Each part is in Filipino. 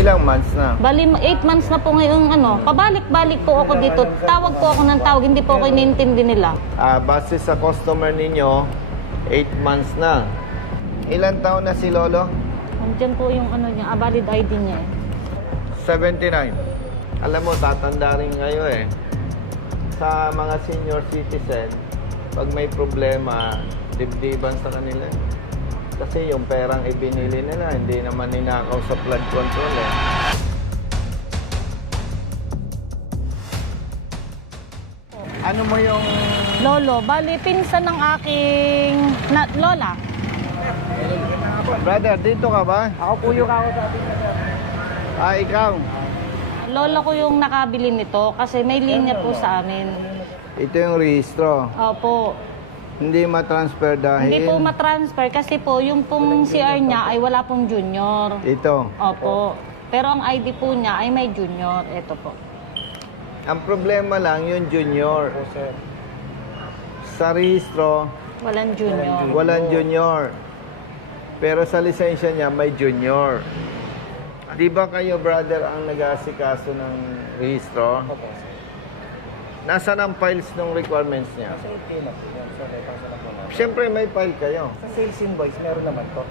Ilang months na? Bali, 8 months na po ngayon, pabalik-balik po ako dito. Tawag po ako ng tawag, hindi po ako iniintindi nila. Base sa customer ninyo, 8 months na. Ilan taon na si Lolo? Andiyan po yung niya, valid ID niya eh. 79. Alam mo, tatanda rin kayo eh. Sa mga senior citizen, pag may problema, dibdiban sa kanila. Kasi yung perang ibinili nila, hindi naman ninakaw sa flood control eh. Ano mo yung... Lolo, bali, pinsan ng aking lola. Brother, dito ka ba? Ako po yung ako sa atin. Ikaw. Lola ko yung nakabili nito kasi may linya po sa amin. Ito yung rehistro. Opo. Hindi ma-transfer dahil... Hindi po matransfer kasi po yung pong CR niya ay wala pong junior. Ito. Opo. Pero ang ID po niya ay may junior. Ito po. Ang problema lang yung junior. Sa rehistro, Walang junior. walang junior. Pero sa lisensya niya, may junior. Di ba kayo, brother, ang nag-aasikaso ng rehistro? Opo, sir. Nasaan ang files ng requirements niya? Sa LTO na po yan. So, lepasa na po namin. Siyempre, may file kayo. Sa sales invoice, meron naman po.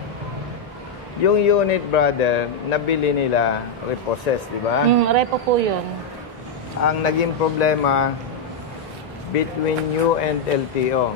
Yung unit, brother, nabili nila, repossess, di ba? Repo po yun. Ang naging problema between you and LTO.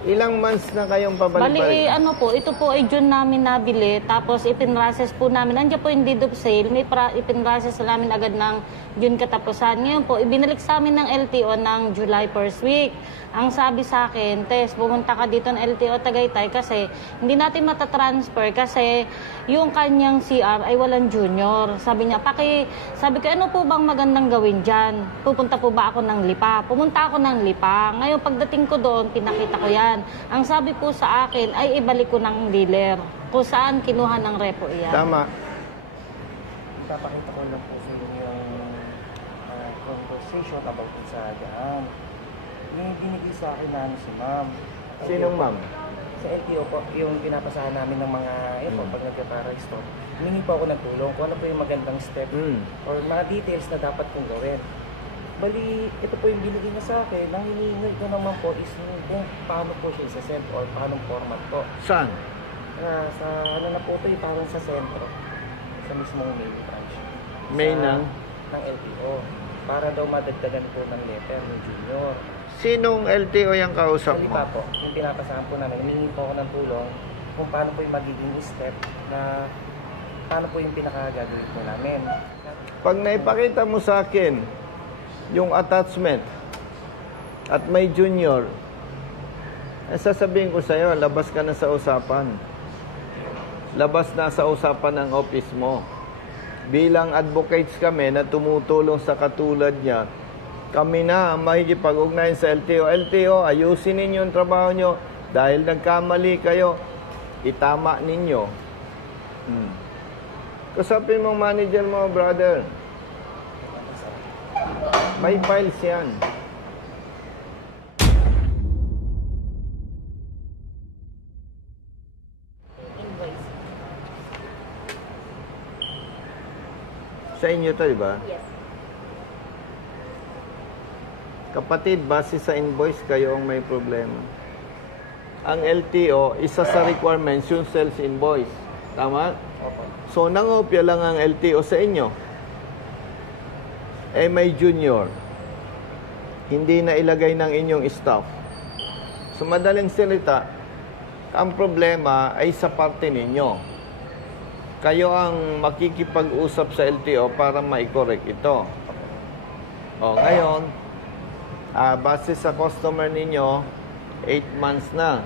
Ilang months na kayong pabalik-balik? Bali, po, ito po ay June namin nabili, tapos ipinrases po namin. Andiyan po yung deed of sale, may ipinrases namin agad ng June katapusan. Ngayon po, ibinalik sa amin ng LTO ng July 1st week. Ang sabi sa akin, Tess, pumunta ka dito ng LTO Tagaytay kasi hindi natin matatransfer kasi yung kanyang CR ay walang junior. Sabi niya, sabi ko, ano po bang magandang gawin dyan? Pupunta po ba ako ng Lipa? Pumunta ako ng Lipa. Ngayon, pagdating ko doon, pinakita ko yan. Ang sabi po sa akin ay ibalik ko ng dealer kung saan kinuha ng repo iyan. Tama. Ipapakita ko lang po sa inyo yung conversation about sa gaan. Yung binigay sa akin na si ma'am. Sinong ma'am? Sa LTO po, yung pinapasahan namin ng mga, pag nagka-para-store, humingi po ako ng tulong kung ano po yung magandang step or mga details na dapat kong gawin. Bali, ito po yung binigay niya sa akin. Ang hinihingi ko naman po is kung paano po siya isa-send or paano format po. Saan? Sa na po ito, parang sa sentro. Sa mismong main branch. Main ng? Ng LTO. Para daw madagdagan po ng letter ng junior. Sinong LTO yung kausap Sa mo? Lipa po, yung pinapasahan po namin, humingi po ako ng tulong kung paano po yung magiging step na paano po yung pinakagagawin po namin. Pag naipakita mo sa akin yung attachment at may junior, sasabihin ko sa'yo, labas ka na sa usapan. Labas na sa usapan ng office mo. Bilang advocates kami na tumutulong sa katulad niya, kami na ang makikipag-ugnayan sa LTO. LTO, ayusin ninyo yung trabaho nyo. Dahil nagkamali kayo, itama ninyo. Kusapin mong manager mo, brother. May files yan. Invoice. Sa inyo to, di ba? Yes. Kapatid, base sa invoice, kayo ang may problema. Ang LTO, isa sa requirements yung sales invoice. Tama? Opo. So, nangopya lang ang LTO sa inyo. May junior. Hindi na ilagay ng inyong staff. So, madaling salita, ang problema ay sa parte ninyo. Kayo ang makikipag-usap sa LTO para ma-correct ito. Ngayon, base sa customer ninyo, 8 months na.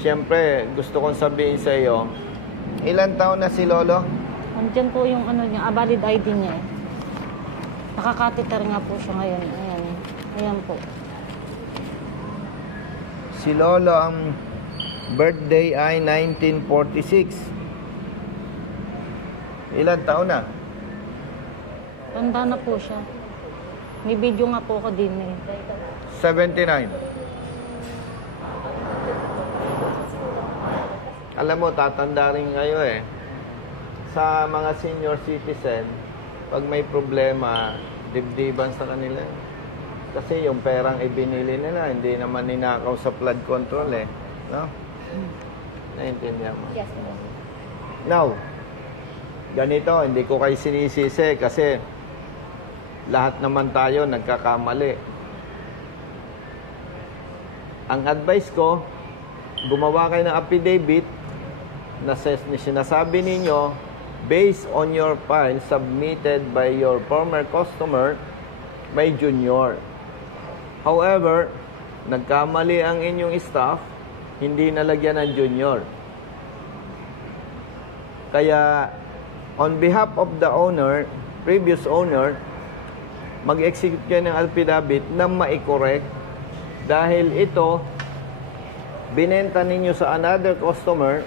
Siyempre, gusto kong sabihin sa iyo, ilan taon na si Lolo? Andiyan po yung niya, valid ID niya eh. Nakakateter nga po siya ngayon. Ayan. Ayan po. Si Lolo, ang birthday ay 1946. Ilan taon na? Tanda na po siya. May video nga po ako din eh. 79. Alam mo, tatanda rin kayo eh. sa mga senior citizen, pag may problema, dibdiban sa kanila. Kasi yung perang ibinili nila, hindi naman ninakaw sa flood control eh. No? Naintindihan mo? Yes, po. Now, ganito, hindi ko kayo sinisisi kasi lahat naman tayo nagkakamali. Ang advice ko, gumawa kayo ng affidavit na sinasabi ninyo based on your file submitted by your former customer by junior. However, nagkamali ang inyong staff, hindi nalagyan ng junior. Kaya, on behalf of the owner, previous owner, mag-execute kayo ng affidavit na ma-correct dahil ito, binenta ninyo sa another customer,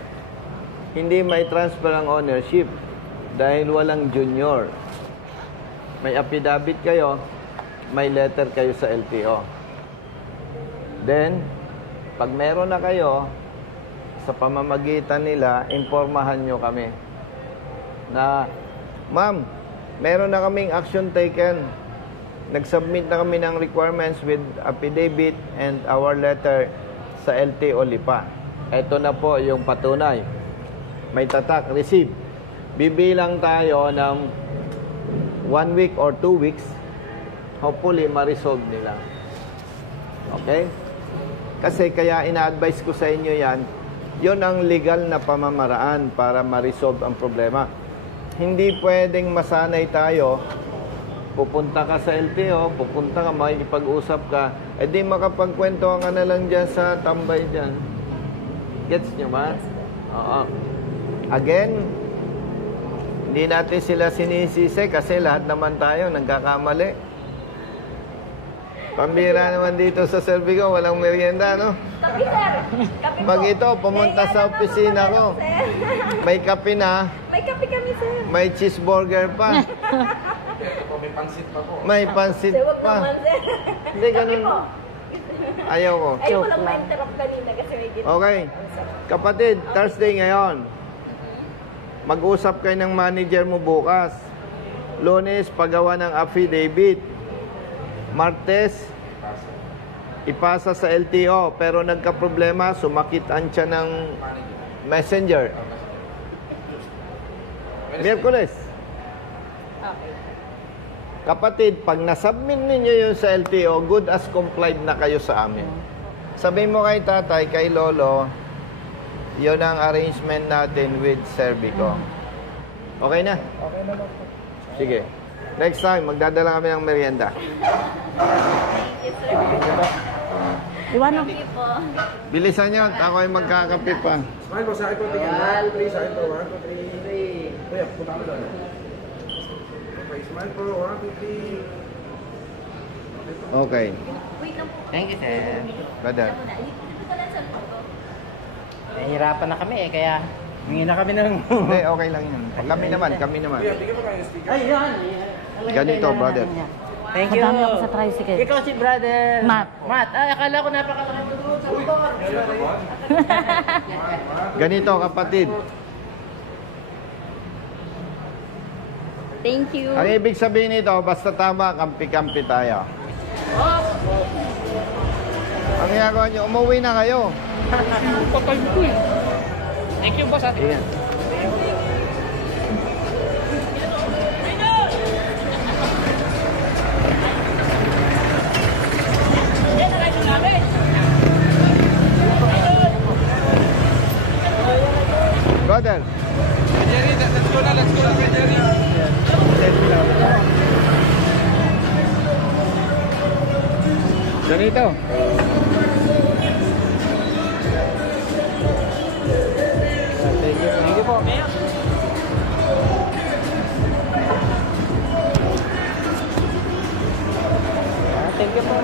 hindi may transfer ang ownership dahil walang junior. May affidavit kayo, may letter kayo sa LTO. Then, pag meron na kayo, sa pamamagitan nila, informahan nyo kami na, ma'am, meron na kaming action taken. Nag-submit na kami ng requirements with affidavit and our letter sa LTO Lipa. Ito na po yung patunay. May tatak, receive. Bibilang tayo ng 1 week or 2 weeks. Hopefully, ma-resolve nila. Okay? Kasi kaya ina-advise ko sa inyo yan, yun ang legal na pamamaraan para ma-resolve ang problema. Hindi pwedeng masanay tayo, pupunta ka sa LTO, pupunta ka, makikipag-usap ka, di makapagkwento ka na lang dyan sa tambay dyan. Gets nyo ba? Oo. Again, hindi natin sila sinisisi kasi lahat naman tayo nagkakamali. Pambira naman dito sa Servico, walang merienda, no? Kapi, sir. Kapi po. Pag ito, pumunta sa opisina ko, may kape na, May kapi kami, sir. may cheeseburger pa, May pansit pa po. may pansit Sir, wag pa. naman, sir. Hindi, ganun. Kapi po. Ayaw ko. Ayaw ko lang ma-interrupt kanina kasi may ginawa. Okay. Kapatid, Thursday ngayon. Mag-usap kayo ng manager mo bukas. Lunes, paggawa ng affidavit. Martes, ipasa sa LTO. Pero nagka-problema, sumakitan siya ng messenger. Miyerkules. Okay. Kapatid, pag nasubmit ninyo yun sa LTO, good as complied na kayo sa amin. Sabihin mo kay tatay, kay lolo, yun ang arrangement natin with Servico. Okay na? Okay naman po. Sige. Next time, magdadala kami ng merienda. Yes, sir. Iwan Thank you po. Bilisan nyo, ako ay magkakape pa. Smile po sa akin po. Tingin. 1, 2, 3. Sa akin po. 1, 2, 3. Kuya, punta ko doon. Okay, smile po. 1, 2, 3. Okay. Wait lang po. Thank you, sir. Brother. Dito ko lang sa photo. Nahihirapan na kami kaya hingi na kami ng... Hindi, okay lang yan. Kami naman, kami naman. Ay, yan. Ganito, brother. Thank you. Madami ako sa tricycle. Ikaw si brother. Matt. Matt. Ay, akala ko napakalaki mo doon sa motor. Ganito, kapatid. Thank you. Ang ibig sabihin nito, basta tama, kampi-kampi tayo. Ang ginagawa nyo, umuwi na kayo. Thank you, boss. Ayan. Brother. Jerry, let's go na, Jerry. Ganito. Thank you po. Thank you po.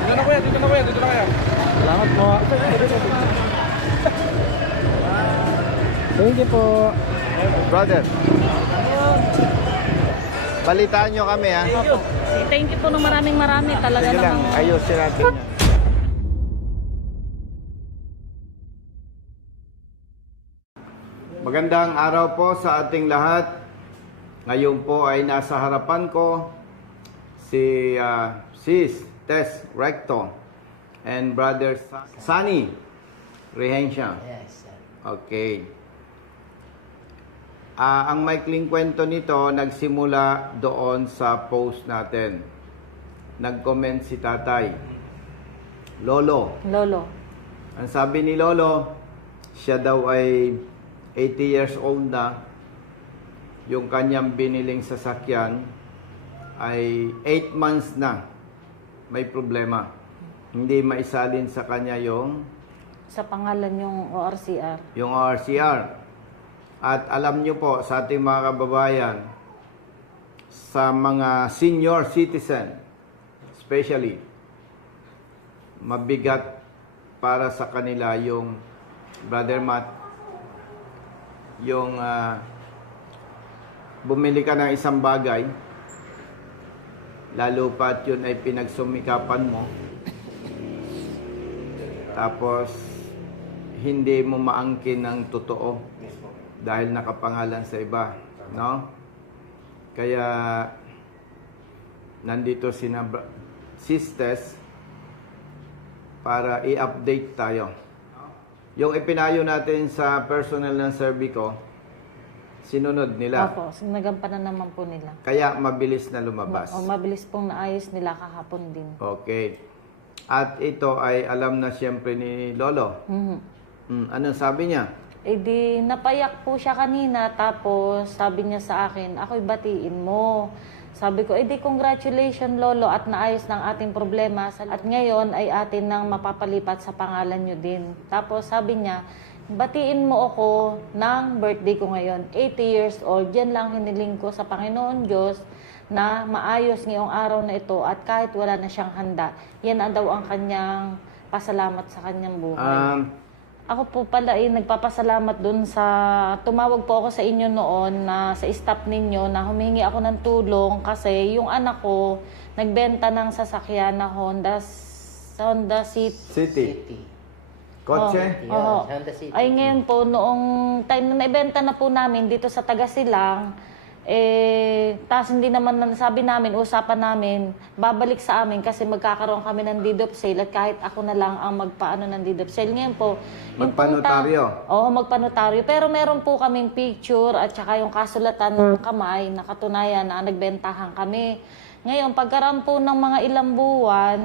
Dito na kuya, dito na kuya, dito na kuya. Salamat po. Thank you po. Brother. Balitaan nyo kami, ha? Thank you po ng maraming talaga Sige lang, namang. ayusin natin yan. Magandang araw po sa ating lahat. Ngayon po ay nasa harapan ko si Sis Tess Recto and Brother Sunny Rehensya. Yes, sir. Okay. Ang maikling kwento nito nagsimula doon sa post natin. Nag-comment si tatay. Lolo. Lolo. Ang sabi ni Lolo, siya daw ay 80 years old na. Yung kanyang biniling sasakyan ay 8 months na may problema. Hindi maisalin sa kanya yung Sa pangalan yung ORCR. ORCR. At alam nyo po sa ating mga kababayan, sa mga senior citizen, especially, mabigat para sa kanila yung Brother Matt, yung bumili ka ng isang bagay, lalo pat yun ay pinagsumikapan mo, tapos hindi mo maangkin ng totoo dahil nakapangalan sa iba, no? Kaya nandito sina sisters para i-update tayo. Yung ipinayo natin sa personal ng survey ko, sinunod nila. Opo, nagampanan naman po nila. Kaya mabilis na lumabas. Mabilis pong naayos nila kahapon din. Okay. At ito ay alam na siyempre ni Lolo. Anong sabi niya? Eh di, napayak po siya kanina, tapos sabi niya sa akin, ako'y batiin mo. Sabi ko, eh di congratulations Lolo at naayos ng ating problema. At ngayon ay atin nang mapapalipat sa pangalan nyo din. Tapos sabi niya, batiin mo ako ng birthday ko ngayon, 80 years old. Yan lang hiniling ko sa Panginoon Diyos na maayos ngayong araw na ito at kahit wala na siyang handa. Yan ang daw ang kanyang pasalamat sa kanyang buhay. Ako po pala ay nagpapasalamat dun sa, tumawag po ako sa inyo noon na sa staff ninyo na humingi ako ng tulong kasi yung anak ko nagbenta ng sasakyan na Honda City. City. Kotse? Yes, Oo. Honda City. Ay ngayon po, noong time na naibenta na po namin dito sa Tagasilang, tapos hindi naman, sabi namin, usapan namin, babalik sa amin kasi magkakaroon kami ng deed of sale at kahit ako na lang ang magpaano ng deed of sale. Ngayon po, yung Magpanotaryo? Oo, magpanotaryo. Pero meron po kaming picture at saka yung kasulatan ng kamay na katunayan na nagbentahan kami. Ngayon, pagkaroon po ng mga ilang buwan,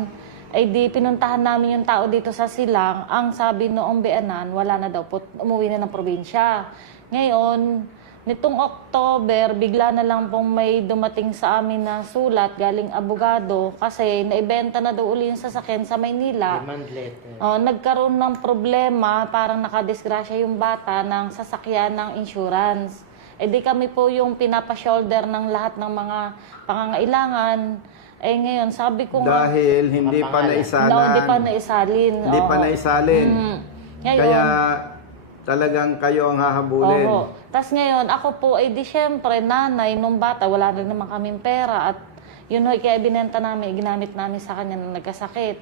ay di pinuntahan namin yung tao dito sa Silang. Ang sabi noong beanan, wala na daw po, umuwi na ng probinsya. Ngayon, nitong October, bigla na lang pong may dumating sa amin na sulat galing abogado kasi naibenta na daw uli yung sasakyan sa Maynila. Demand letter. Nagkaroon ng problema, parang nakadisgrasya yung bata ng sasakyan ng insurance. Eh di kami po yung pinapa-shoulder ng lahat ng mga pangangailangan. Eh ngayon, sabi ko nga, Dahil hindi pa naisalan. hindi pa naisalin. Hindi pa Oo. naisalin. Ngayon, Kaya talagang kayo ang hahabulin. oo. Tapos ngayon, ako po ay di syempre, nanay, nung bata, wala rin naman kaming pera. At yun ho'y kaya binenta namin, ginamit namin sa kanya na nagkasakit.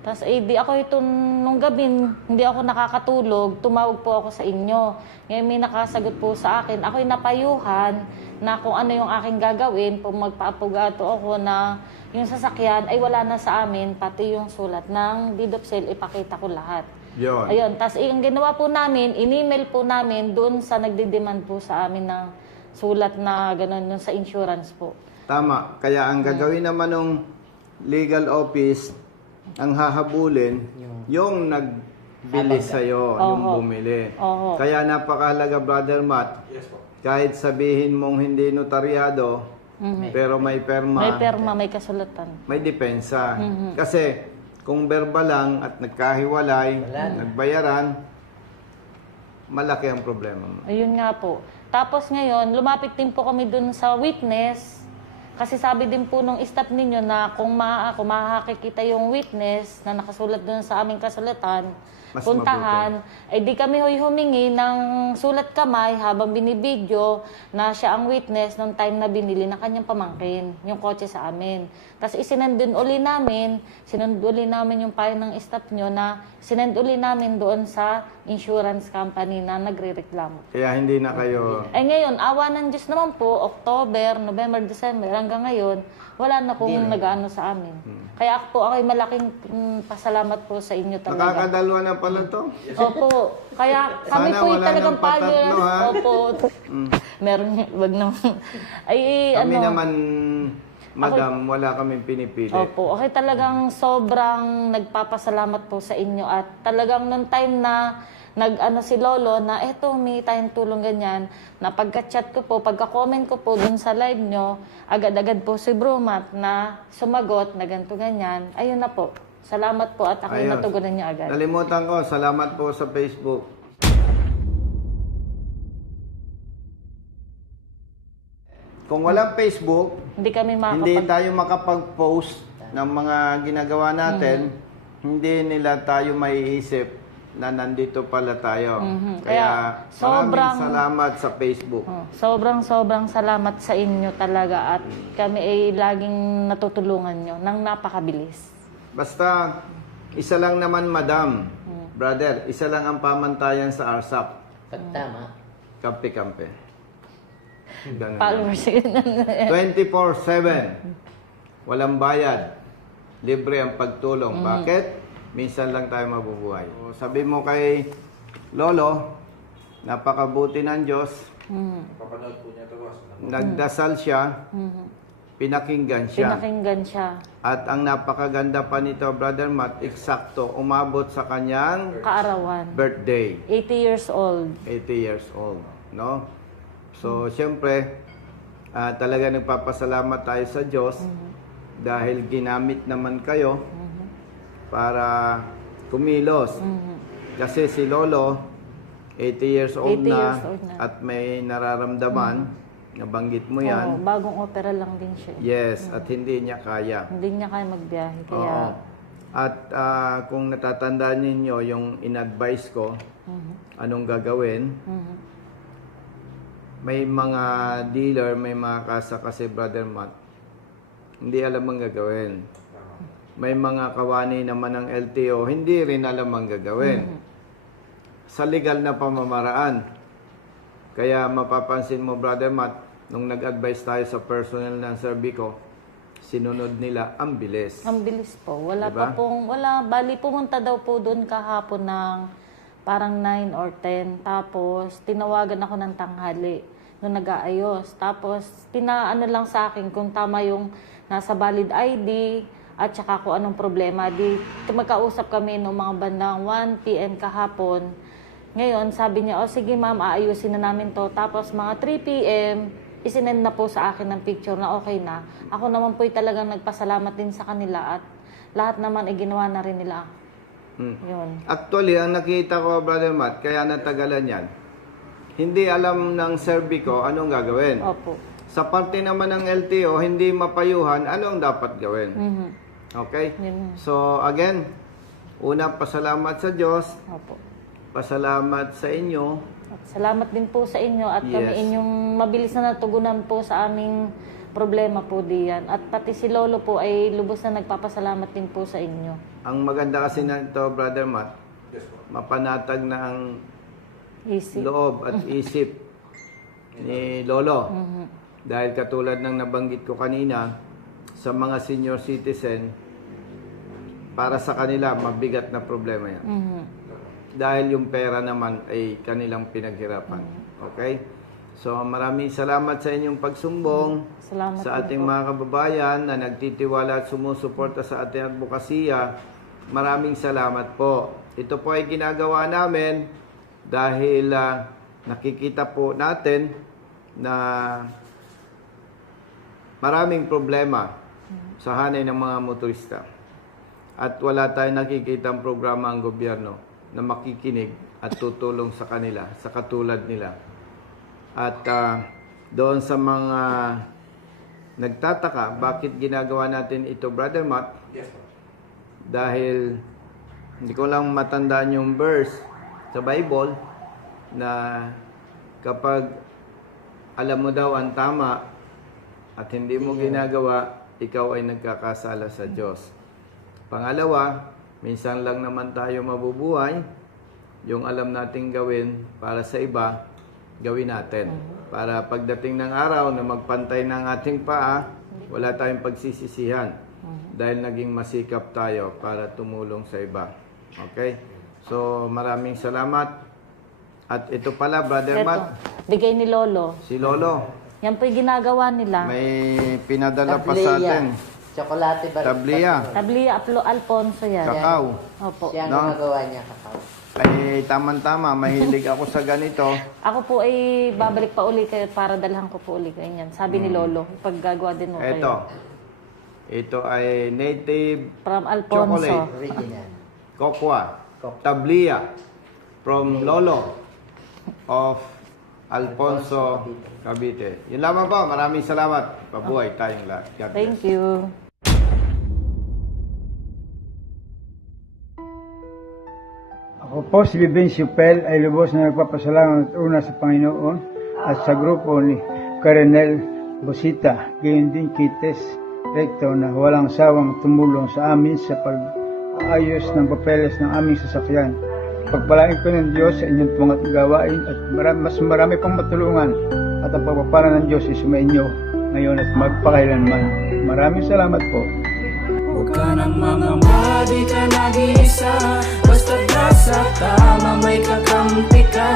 Tapos di ako ito, nung gabi, hindi ako nakakatulog, tumawag po ako sa inyo. Ngayon may nakasagot po sa akin. Ako'y napayuhan na kung ano yung aking gagawin, kung magpaapugato ako na yung sasakyan ay wala na sa amin, pati yung sulat ng deed of sale, ipakita ko lahat. Yun. Ayun, tapos yung ginawa po namin, in-email po namin doon sa nagdi-demand po sa amin ng sulat na gano'n yung sa insurance po. Tama. Kaya ang gagawin naman ng legal office, ang hahabulin, yung nagbili sa'yo, yung Oho. bumili. Oho. Kaya napakahalaga, Brother Matt, kahit sabihin mong hindi notaryado, pero may perma, May perma, may kasulatan. may depensa. Kasi kung verbal lang at nagkahiwalay, nagbayaran, malaki ang problema mo. Ayun nga po. Tapos ngayon, lumapit din po kami dun sa witness. Kasi sabi din po nung staff ninyo na kung makakikita yung witness na nakasulat dun sa aming kasulatan, Mas puntahan. Eh di kami hoy humingi ng sulat kamay habang binibidyo na siya ang witness nung time na binili na kanyang pamangkin, yung kotse sa amin. Tapos isinend uli namin yung payo ng staff nyo na sinend uli namin doon sa insurance company na nagre-reklamo. Kaya hindi na kayo... Eh ngayon, awa ng Diyos naman po, October, November, December, hanggang ngayon, wala na pong nag-ano sa amin. Kaya ako'y malaking pasalamat po sa inyo talaga. Nakakadalwa na pala to. Opo. Kaya kami Sana po wala talagang nang patatlo, followers. ha? Opo. Meron, wag naman. Ay, Kami ano. naman, madam, wala kaming pinipili. Opo. Okay, talagang sobrang nagpapasalamat po sa inyo. At talagang nung time na nag-ano si Lolo na eto, may tayong tulong ganyan, na pagka-chat ko po, pagka-comment ko po dun sa live nyo, agad-agad po si Brumat na sumagot na ganito ganyan. Ayun na po. Salamat po at ako Ayos. natugunan niyo agad. Nalimutan ko, salamat po sa Facebook. Kung walang Facebook, Hindi kami hindi makakapag... tayo makapag-post ng mga ginagawa natin, hindi nila tayo maiisip na nandito pala tayo. Kaya Kaya sobrang- maraming salamat sa Facebook. Sobrang salamat sa inyo talaga at kami ay laging natutulungan nyo ng napakabilis. Basta, isa lang naman, madam, brother, isa lang ang pamantayan sa RSAP. Pagtama. Kampi-kampi. Ganun. Followers yun. 24/7. Walang bayad. Libre ang pagtulong. Bakit? Minsan lang tayo mabubuhay. So, sabi mo kay Lolo, napakabuti ng Diyos. Nagdasal siya. Pinakinggan siya. Pinakinggan siya. At ang napakaganda pa nito, Brother Matt, eksakto, umabot sa kanyang Kaarawan. birthday. 80 years old. 80 years old. No? So, siyempre, talaga nagpapasalamat tayo sa Diyos dahil ginamit naman kayo para kumilos. Kasi si Lolo, 80 years old 80 na years old na. at may nararamdaman, nabanggit mo Oo, yan. bagong opera lang din siya. Yes, at hindi niya kaya. Hindi niya kaya magbiyahe. Kaya, Oo. At kung natatandaan ninyo yung in-advise ko, anong gagawin, may mga dealer, may mga kasa kasi Brother Matt, hindi alam ang gagawin. May mga kawani naman ng LTO, hindi rin alam ang gagawin. Sa legal na pamamaraan. Kaya mapapansin mo, Brother Matt, nung nag-advise tayo sa personnel ng Serbico, sinunod nila ang bilis. ang bilis po. Wala Diba? pa pong, bali pumunta daw po doon kahapon ng parang 9 or 10. Tapos, tinawagan ako ng tanghali nung nag-aayos. Tapos, pinaano lang sa akin kung tama yung nasa valid ID at saka kung anong problema. Di, magkausap kami noong mga bandang 1 p.m. kahapon. Ngayon, sabi niya, oh sige ma'am, aayusin na namin to. Tapos, mga 3 p.m., isinend na po sa akin ng picture na okay na. Ako naman po'y talagang nagpasalamat din sa kanila at lahat naman ay ginawa na rin nila. Yun. Actually, ang nakita ko, Brother Matt, kaya natagalan yan, hindi alam ng Serbico anong gagawin. Opo. Sa parte naman ng LTO, hindi mapayuhan anong dapat gawin. Okay? Yun. So, again, una, pasalamat sa Diyos, Opo. pasalamat sa inyo. At salamat din po sa inyo at kami Yes. inyong mabilis na natugunan po sa aming problema po diyan. At pati si Lolo po ay lubos na nagpapasalamat din po sa inyo. Ang maganda kasi nito, Brother Matt, mapanatag na ang Easy. loob at isip ni Lolo. Dahil katulad ng nabanggit ko kanina, sa mga senior citizen, para sa kanila, mabigat na problema yan. Dahil yung pera naman ay kanilang pinaghirapan. Okay? So, maraming salamat sa inyong pagsumbong Salamat sa din ating po. mga kababayan na nagtitiwala at sumusuporta sa ating advokasya. Maraming salamat po. Ito po ay ginagawa namin dahil nakikita po natin na maraming problema sa hanay ng mga motorista. At wala tayong nakikitang programa ang gobyerno na makikinig at tutulong sa kanila, sa katulad nila. At doon sa mga nagtataka, bakit ginagawa natin ito, Brother Matt? Dahil Hindi ko lang matandaan yung verse sa Bible na kapag alam mo daw ang tama at hindi mo ginagawa, ikaw ay nagkakasala sa Diyos. Pangalawa, minsan lang naman tayo mabubuhay. Yung alam nating gawin para sa iba, gawin natin. Para pagdating ng araw na magpantay ng ating paa, wala tayong pagsisisihan. Dahil naging masikap tayo para tumulong sa iba. Okay? So, maraming salamat. At ito pala, Brother Ito, Matt, bigay ni Lolo. si Lolo, Yan po yung ginagawa nila. may pinadala pa sa atin. Chocolate ba? Tablia, Tablia Alfonso yan. kakao. Opo. Siya ang No? gumagawa niya, kakao. Ay, tamang-tama, mahilig ako sa ganito. Ako po ay babalik pa uli kayo para dalhan ko po uli kayo yan. Sabi ni Lolo, paggagawa din mo Ito. kayo. Ito ay native From Alfonso. chocolate. Original. Cocoa. Tablia from Lolo of Alfonso Cavite. Yun lamang po. Maraming salamat. Pabuhay tayong lahat. God bless. Thank you. Ako po si Vivencio Pel ay lubos na nagpapasalamat una sa Panginoon at sa grupo ni Coronel Bosita, gayon din kay Tess Recto na walang sawang tumulong sa amin sa pag-ayos ng papeles ng aming sasakyan. Pagpalain ko ng Diyos sa inyong tungat gawain at mas marami pang matulungan at ang pagpapala ng Diyos ay sumainyo ngayon at magpakailanman. Maraming salamat po. Huwag ka nang mangamba, di ka nag-iisa. Basta't nasa tama, may kakampi ka.